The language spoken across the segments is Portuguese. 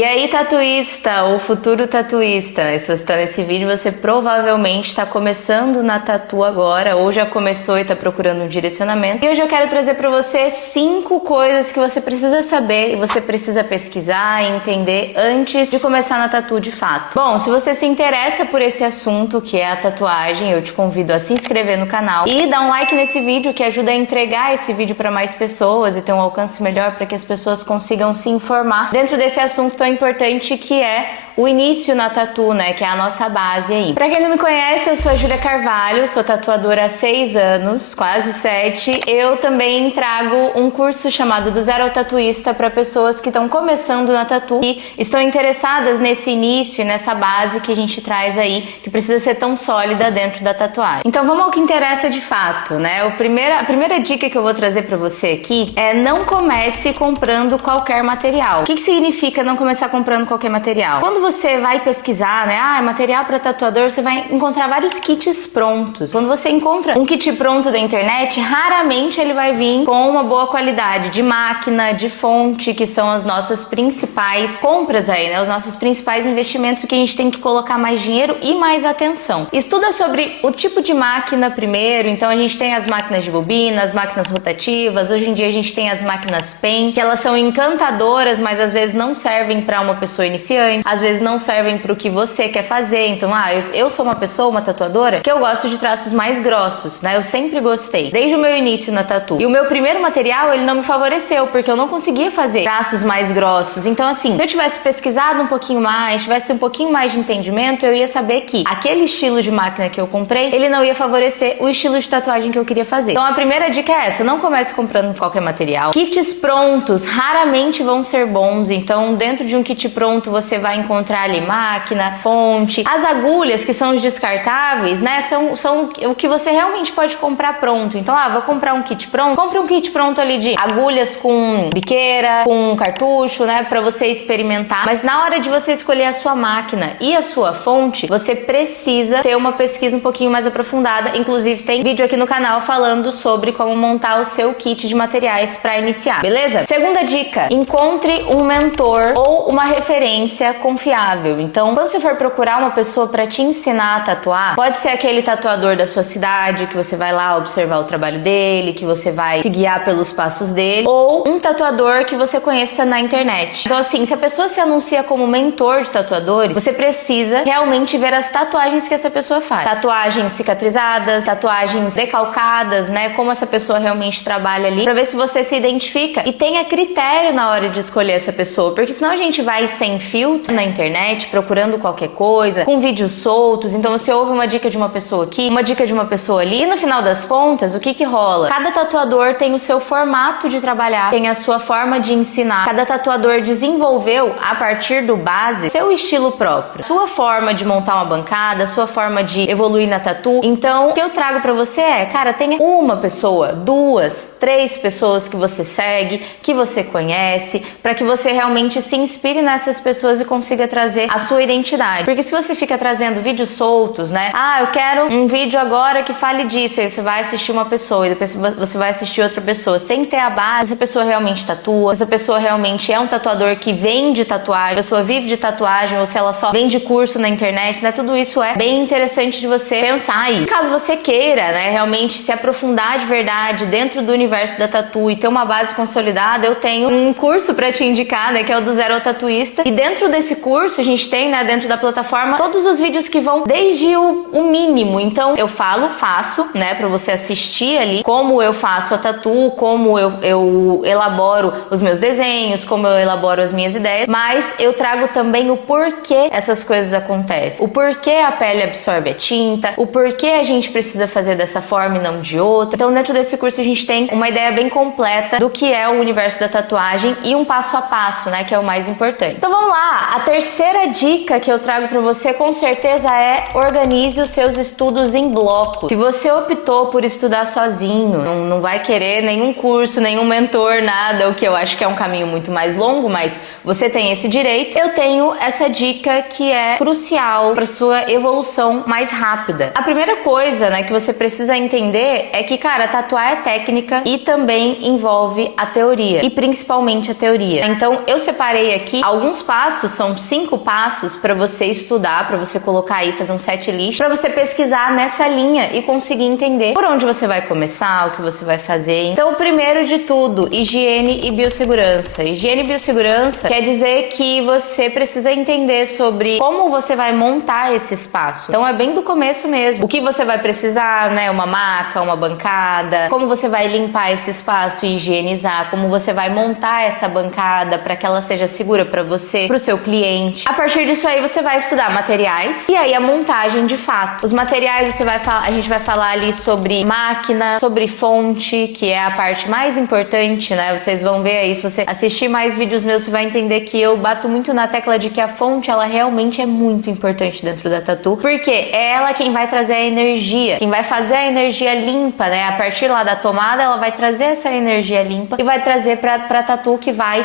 E aí, tatuista, ou futuro tatuista, se você está nesse vídeo, você provavelmente está começando na tatu agora, ou já começou e está procurando um direcionamento. E hoje eu quero trazer para você 5 coisas que você precisa saber e você precisa pesquisar e entender antes de começar na tatu de fato. Bom, se você se interessa por esse assunto, que é a tatuagem, eu te convido a se inscrever no canal e dar um like nesse vídeo, que ajuda a entregar esse vídeo para mais pessoas e ter um alcance melhor para que as pessoas consigam se informar dentro desse assunto tão importante que é o início na tatu, né, que é a nossa base aí. Pra quem não me conhece, eu sou a Júlia Carvalho, sou tatuadora há 6 anos, quase 7. Eu também trago um curso chamado Do Zero ao Tatuista para pessoas que estão começando na tatu e estão interessadas nesse início e nessa base que a gente traz aí, que precisa ser tão sólida dentro da tatuagem. Então vamos ao que interessa de fato, né? A primeira dica que eu vou trazer para você aqui é não comece comprando qualquer material. O que significa não começar comprando qualquer material? Quando você vai pesquisar, né, material para tatuador, você vai encontrar vários kits prontos. Quando você encontra um kit pronto da internet, raramente ele vai vir com uma boa qualidade de máquina, de fonte, que são as nossas principais compras aí, né, os nossos principais investimentos, que a gente tem que colocar mais dinheiro e mais atenção. Estuda sobre o tipo de máquina primeiro. Então a gente tem as máquinas de bobina, as máquinas rotativas. Hoje em dia a gente tem as máquinas PEN, que elas são encantadoras, mas às vezes não servem para uma pessoa iniciante, às vezes não servem para o que você quer fazer. Então, eu sou uma pessoa, uma tatuadora, que eu gosto de traços mais grossos, né? Eu sempre gostei, desde o meu início na tatu. E o meu primeiro material, ele não me favoreceu, porque eu não conseguia fazer traços mais grossos. Então, assim, se eu tivesse pesquisado um pouquinho mais, tivesse um pouquinho mais de entendimento, eu ia saber que aquele estilo de máquina que eu comprei, ele não ia favorecer o estilo de tatuagem que eu queria fazer. Então, a primeira dica é essa: não comece comprando qualquer material. Kits prontos raramente vão ser bons. Então, dentro de um kit pronto, você vai encontrar ali máquina, fonte. As agulhas, que são os descartáveis, né, são o que você realmente pode comprar pronto. Então, vou comprar um kit pronto. Compre um kit pronto ali de agulhas com biqueira, com cartucho, né, para você experimentar. Mas na hora de você escolher a sua máquina e a sua fonte, você precisa ter uma pesquisa um pouquinho mais aprofundada. Inclusive, tem vídeo aqui no canal falando sobre como montar o seu kit de materiais para iniciar, beleza? Segunda dica: encontre um mentor ou uma referência confiável. Então, quando você for procurar uma pessoa para te ensinar a tatuar, pode ser aquele tatuador da sua cidade, que você vai lá observar o trabalho dele, que você vai se guiar pelos passos dele, ou um tatuador que você conheça na internet. Então, assim, se a pessoa se anuncia como mentor de tatuadores, você precisa realmente ver as tatuagens que essa pessoa faz. Tatuagens cicatrizadas, tatuagens decalcadas, né? Como essa pessoa realmente trabalha ali, pra ver se você se identifica e tenha critério na hora de escolher essa pessoa, porque senão a gente vai sem filtro na internet, procurando qualquer coisa, com vídeos soltos. Então você ouve uma dica de uma pessoa aqui, uma dica de uma pessoa ali, e no final das contas, o que rola? Cada tatuador tem o seu formato de trabalhar, tem a sua forma de ensinar. Cada tatuador desenvolveu, a partir do base, seu estilo próprio, sua forma de montar uma bancada, sua forma de evoluir na tatu. Então, o que eu trago pra você é, cara, tenha uma pessoa, 2, 3 pessoas que você segue, que você conhece, pra que você realmente se inspire nessas pessoas e consiga trazer a sua identidade. Porque se você fica trazendo vídeos soltos, né? Eu quero um vídeo agora que fale disso, aí você vai assistir uma pessoa e depois você vai assistir outra pessoa, sem ter a base, se essa pessoa realmente tatua, se essa pessoa realmente é um tatuador que vende tatuagem, a pessoa vive de tatuagem, ou se ela só vende curso na internet, né? Tudo isso é bem interessante de você pensar aí. Caso você queira, né, realmente se aprofundar de verdade dentro do universo da tatu e ter uma base consolidada, eu tenho um curso pra te indicar, né, que é o Do Zero ao Tatuista. E dentro desse curso, a gente tem, né, dentro da plataforma, todos os vídeos que vão desde o mínimo. Então, eu faço, né, pra você assistir ali como eu faço a tatu, como eu elaboro os meus desenhos, como eu elaboro as minhas ideias, mas eu trago também o porquê essas coisas acontecem, o porquê a pele absorve a tinta, o porquê a gente precisa fazer dessa forma e não de outra. Então, dentro desse curso, a gente tem uma ideia bem completa do que é o universo da tatuagem e um passo a passo, né, que é o mais importante. Então, vamos lá! A terceira terceira dica que eu trago para você com certeza é: organize os seus estudos em blocos. Se você optou por estudar sozinho, não vai querer nenhum curso, nenhum mentor, nada, o que eu acho que é um caminho muito mais longo, mas você tem esse direito. Eu tenho essa dica que é crucial para sua evolução mais rápida. A primeira coisa, né, que você precisa entender é que, cara, tatuar é técnica e também envolve a teoria, e principalmente a teoria. Então, eu separei aqui alguns passos, são 5 passos para você estudar, para você colocar aí, fazer um set list, para você pesquisar nessa linha e conseguir entender por onde você vai começar, o que você vai fazer. Então, o primeiro de tudo, higiene e biossegurança. Higiene e biossegurança quer dizer que você precisa entender sobre como você vai montar esse espaço. Então, é bem do começo mesmo. O que você vai precisar, né? Uma maca, uma bancada, como você vai limpar esse espaço e higienizar, como você vai montar essa bancada para que ela seja segura para você, para o seu cliente. A partir disso aí, você vai estudar materiais e aí a montagem de fato. Os materiais a gente vai falar ali sobre máquina, sobre fonte, que é a parte mais importante, né? Vocês vão ver aí, se você assistir mais vídeos meus, você vai entender que eu bato muito na tecla de que a fonte, ela realmente é muito importante dentro da tatu, porque é ela quem vai trazer a energia, quem vai fazer a energia limpa, né? A partir lá da tomada, ela vai trazer essa energia limpa e vai trazer pra tatu que vai,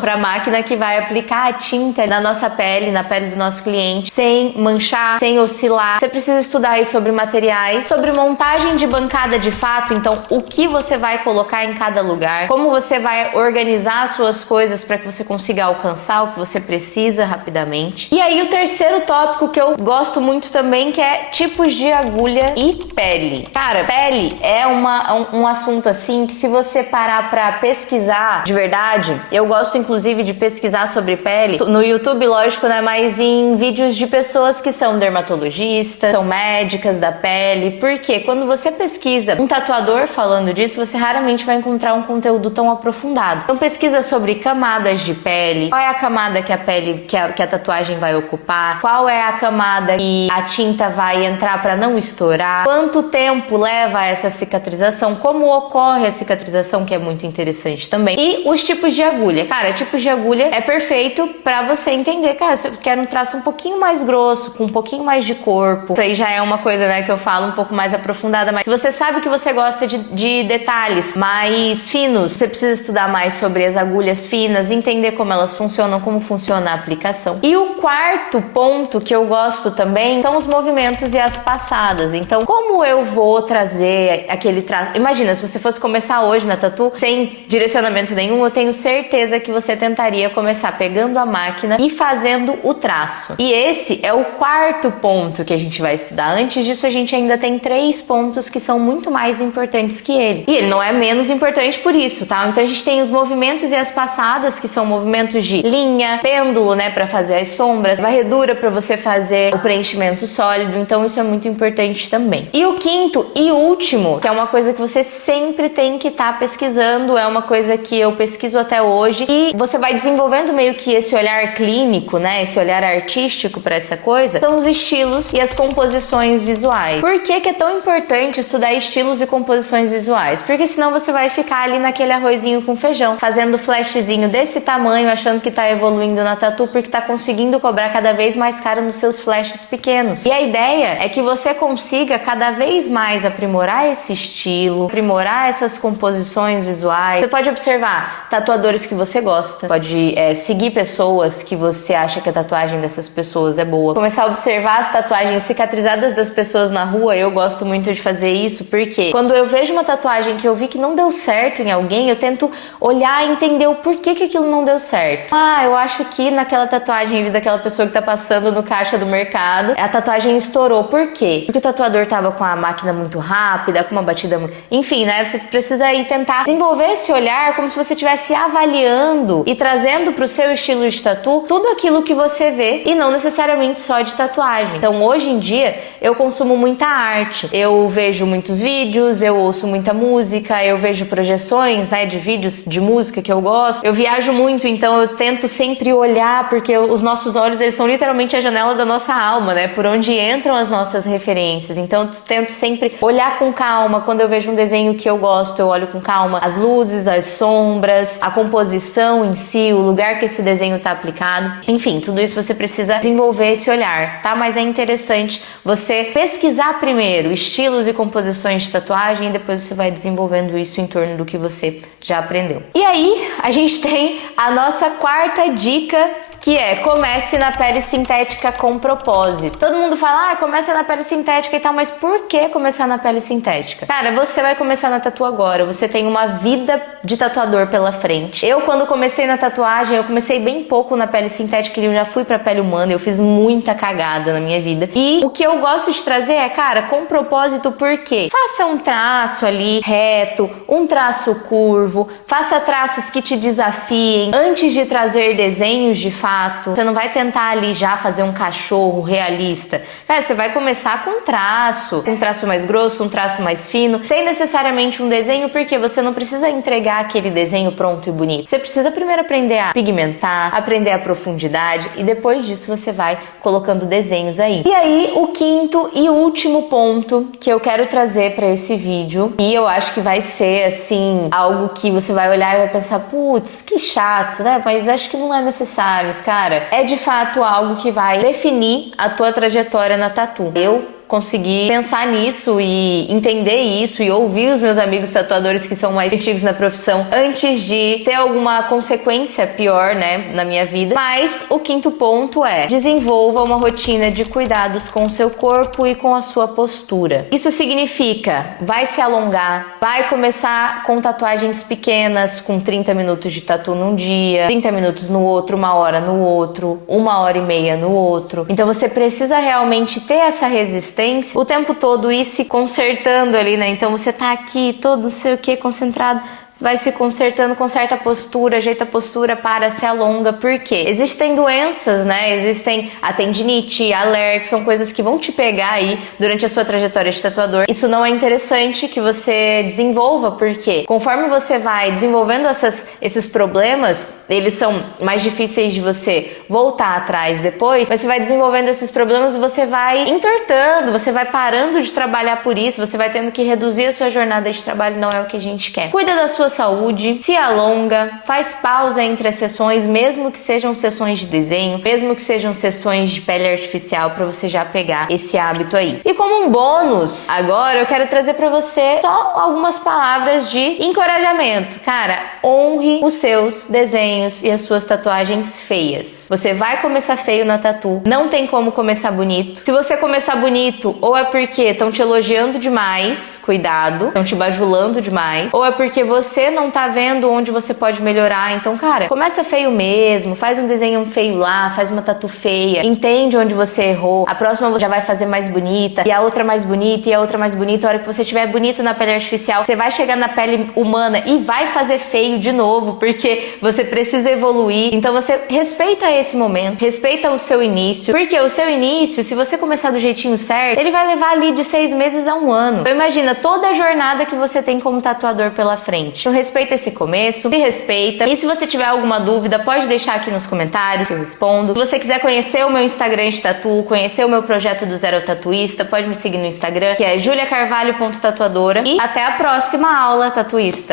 pra máquina que vai aplicar a tinta na nossa pele, na pele do nosso cliente, sem manchar, sem oscilar. Você precisa estudar aí sobre materiais, sobre montagem de bancada de fato, então o que você vai colocar em cada lugar, como você vai organizar as suas coisas para que você consiga alcançar o que você precisa rapidamente. E aí o terceiro tópico que eu gosto muito também, que é tipos de agulha e pele. Cara, pele é um assunto assim que, se você parar pra pesquisar de verdade, eu gosto inclusive de pesquisar sobre pele no YouTube, lógico, né, mas em vídeos de pessoas que são dermatologistas, são médicas da pele, porque quando você pesquisa um tatuador falando disso, você raramente vai encontrar um conteúdo tão aprofundado. Então pesquisa sobre camadas de pele, qual é a camada que a tatuagem vai ocupar, qual é a camada que a tinta vai entrar para não estourar, quanto tempo leva essa cicatrização, como ocorre a cicatrização, que é muito interessante também. E os tipos de agulha. Cara, tipos de agulha é perfeito para você entender, cara, se eu quero um traço um pouquinho mais grosso, com um pouquinho mais de corpo. Isso aí já é uma coisa, né, que eu falo um pouco mais aprofundada, mas se você sabe que você gosta de detalhes mais finos, você precisa estudar mais sobre as agulhas finas, entender como elas funcionam, como funciona a aplicação. E o quarto ponto que eu gosto também são os movimentos e as passadas. Então, como eu vou trazer aquele traço? Imagina, se você fosse começar hoje na tatu sem direcionamento nenhum, eu tenho certeza que você tentaria começar pegando a máquina e fazendo o traço. E esse é o quarto ponto que a gente vai estudar. Antes disso, a gente ainda tem 3 pontos que são muito mais importantes que ele. E ele não é menos importante por isso, tá? Então a gente tem os movimentos e as passadas, que são movimentos de linha, pêndulo, né, para fazer as sombras, varredura para você fazer o preenchimento sólido. Então isso é muito importante também. E o quinto e último, que é uma coisa que você sempre tem que estar pesquisando, é uma coisa que eu pesquiso até hoje, e você vai desenvolvendo meio que esse olhar clínico, né, esse olhar artístico para essa coisa, são os estilos e as composições visuais. Por que é tão importante estudar estilos e composições visuais? Porque senão você vai ficar ali naquele arrozinho com feijão, fazendo flashzinho desse tamanho, achando que tá evoluindo na tatu, porque tá conseguindo cobrar cada vez mais caro nos seus flashes pequenos. E a ideia é que você consiga cada vez mais aprimorar esse estilo, aprimorar essas composições visuais. Você pode observar tatuadores que você gosta, pode seguir pessoas que você acha que a tatuagem dessas pessoas é boa, começar a observar as tatuagens cicatrizadas das pessoas na rua. Eu gosto muito de fazer isso, porque quando eu vejo uma tatuagem que eu vi que não deu certo em alguém, eu tento olhar e entender o porquê que aquilo não deu certo. Eu acho que naquela tatuagem ali daquela pessoa que tá passando no caixa do mercado, a tatuagem estourou. Por quê? Porque o tatuador tava com a máquina muito rápida, com uma batida... Enfim, né? Você precisa aí tentar desenvolver esse olhar como se você estivesse avaliando e trazendo pro seu estilo de tatu tudo aquilo que você vê, e não necessariamente só de tatuagem. Então, hoje em dia, eu consumo muita arte. Eu vejo muitos vídeos, eu ouço muita música, eu vejo projeções, né, de vídeos de música que eu gosto. Eu viajo muito, então eu tento sempre olhar, porque os nossos olhos, eles são literalmente a janela da nossa alma, né, por onde entram as nossas referências. Então, eu tento sempre olhar com calma. Quando eu vejo um desenho que eu gosto, eu olho com calma as luzes, as sombras, a composição em si, o lugar que esse desenho tá aplicado. errado. Enfim, tudo isso você precisa desenvolver esse olhar, tá? Mas é interessante você pesquisar primeiro estilos e composições de tatuagem e depois você vai desenvolvendo isso em torno do que você já aprendeu. E aí, a gente tem a nossa quarta dica, que é: comece na pele sintética com propósito. Todo mundo fala, começa na pele sintética e tal, mas por que começar na pele sintética? Cara, você vai começar na tatu agora, você tem uma vida de tatuador pela frente. Eu, quando comecei na tatuagem, eu comecei bem pouco na pele sintética e eu já fui pra pele humana, eu fiz muita cagada na minha vida. E o que eu gosto de trazer é, cara, com propósito, por quê? Faça um traço ali reto, um traço curvo, faça traços que te desafiem antes de trazer desenhos de fato. Você não vai tentar ali já fazer um cachorro realista. Cara, você vai começar com um traço mais grosso, um traço mais fino, sem necessariamente um desenho, porque você não precisa entregar aquele desenho pronto e bonito. Você precisa primeiro aprender a pigmentar, aprender a profundidade e depois disso você vai colocando desenhos aí. E aí, o quinto e último ponto que eu quero trazer para esse vídeo, e eu acho que vai ser assim, algo que você vai olhar e vai pensar, putz, que chato, né? Mas acho que não é necessário. Cara, é de fato algo que vai definir a tua trajetória na tatu. Eu consegui pensar nisso e entender isso e ouvir os meus amigos tatuadores que são mais antigos na profissão antes de ter alguma consequência pior, né, na minha vida. Mas o quinto ponto é: desenvolva uma rotina de cuidados com o seu corpo e com a sua postura. Isso significa, vai se alongar, vai começar com tatuagens pequenas, com 30 minutos de tatu num dia, 30 minutos no outro, 1 hora no outro, 1h30 no outro. Então você precisa realmente ter essa resistência o tempo todo, ir se consertando ali, né? Então você tá aqui todo não sei o que concentrado, vai se consertando, conserta a postura, ajeita a postura, para, se alonga. Por quê? Existem doenças, né? Existem a tendinite, a LER, que são coisas que vão te pegar aí durante a sua trajetória de tatuador. Isso não é interessante que você desenvolva, porque conforme você vai desenvolvendo esses problemas, eles são mais difíceis de você voltar atrás depois, mas você vai desenvolvendo esses problemas e você vai entortando, você vai parando de trabalhar por isso, você vai tendo que reduzir a sua jornada de trabalho, não é o que a gente quer. Cuida da sua saúde, se alonga, faz pausa entre as sessões, mesmo que sejam sessões de desenho, mesmo que sejam sessões de pele artificial, para você já pegar esse hábito aí. E como um bônus, agora eu quero trazer para você só algumas palavras de encorajamento. Cara, honre os seus desenhos e as suas tatuagens feias. Você vai começar feio na tatu, não tem como começar bonito. Se você começar bonito, ou é porque estão te elogiando demais, cuidado, estão te bajulando demais, ou é porque você não tá vendo onde você pode melhorar. Então, cara, começa feio mesmo, faz um desenho feio lá, faz uma tatu feia, entende onde você errou, a próxima você já vai fazer mais bonita, e a outra mais bonita, e a outra mais bonita. A hora que você estiver bonito na pele artificial, você vai chegar na pele humana e vai fazer feio de novo, porque você precisa evoluir. Então você respeita esse momento, respeita o seu início, porque o seu início, se você começar do jeitinho certo, ele vai levar ali de 6 meses a 1 ano. Então imagina toda a jornada que você tem como tatuador pela frente. Então respeita esse começo, se respeita. E se você tiver alguma dúvida, pode deixar aqui nos comentários que eu respondo. Se você quiser conhecer o meu Instagram de tatu, conhecer o meu projeto do Zero Tatuista, pode me seguir no Instagram, que é juliacarvalho.tatuadora. E até a próxima aula, tatuista!